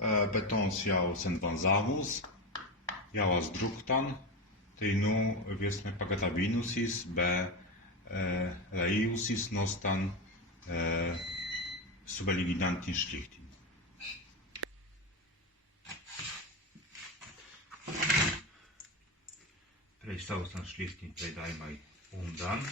Betons jau senvanzamus, jau asdruktan, tai nu viesme pagatabinusis, be laiusis nostan subeliginantin schlichtin. Preissaustan schlichtin predaimai undan.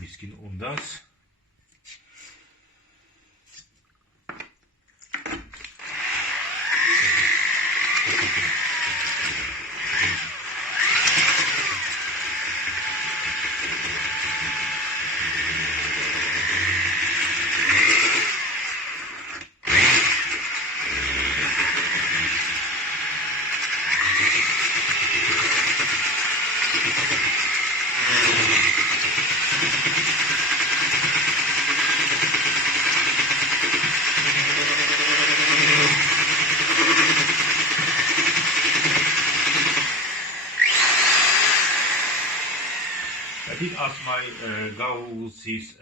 Biskin undas. Dit als mai gausis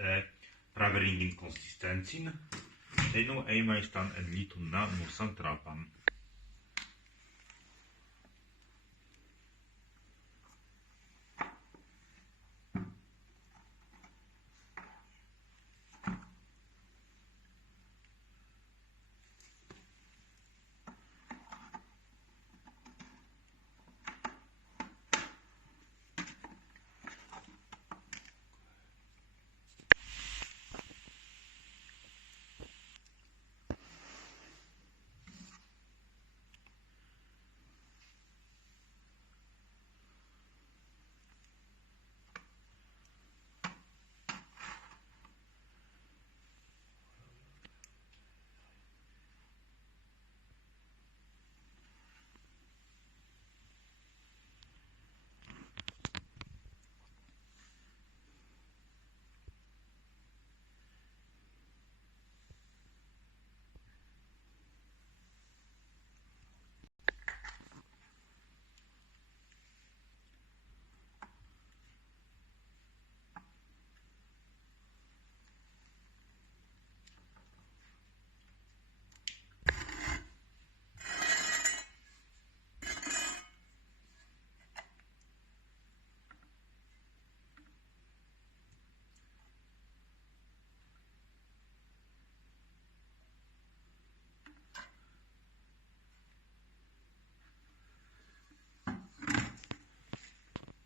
praveringin consistencin, ei nu ei mai stan en litun na musan trapan.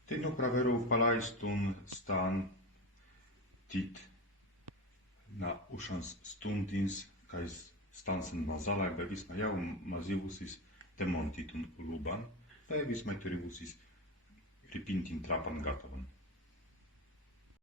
Tino praveru palaistun stan tit na ušans stundins, kais stansen mazala, bevis ma jau mazivusis demontitun luban, bevis ma turivusis ripintin trapan gatavan.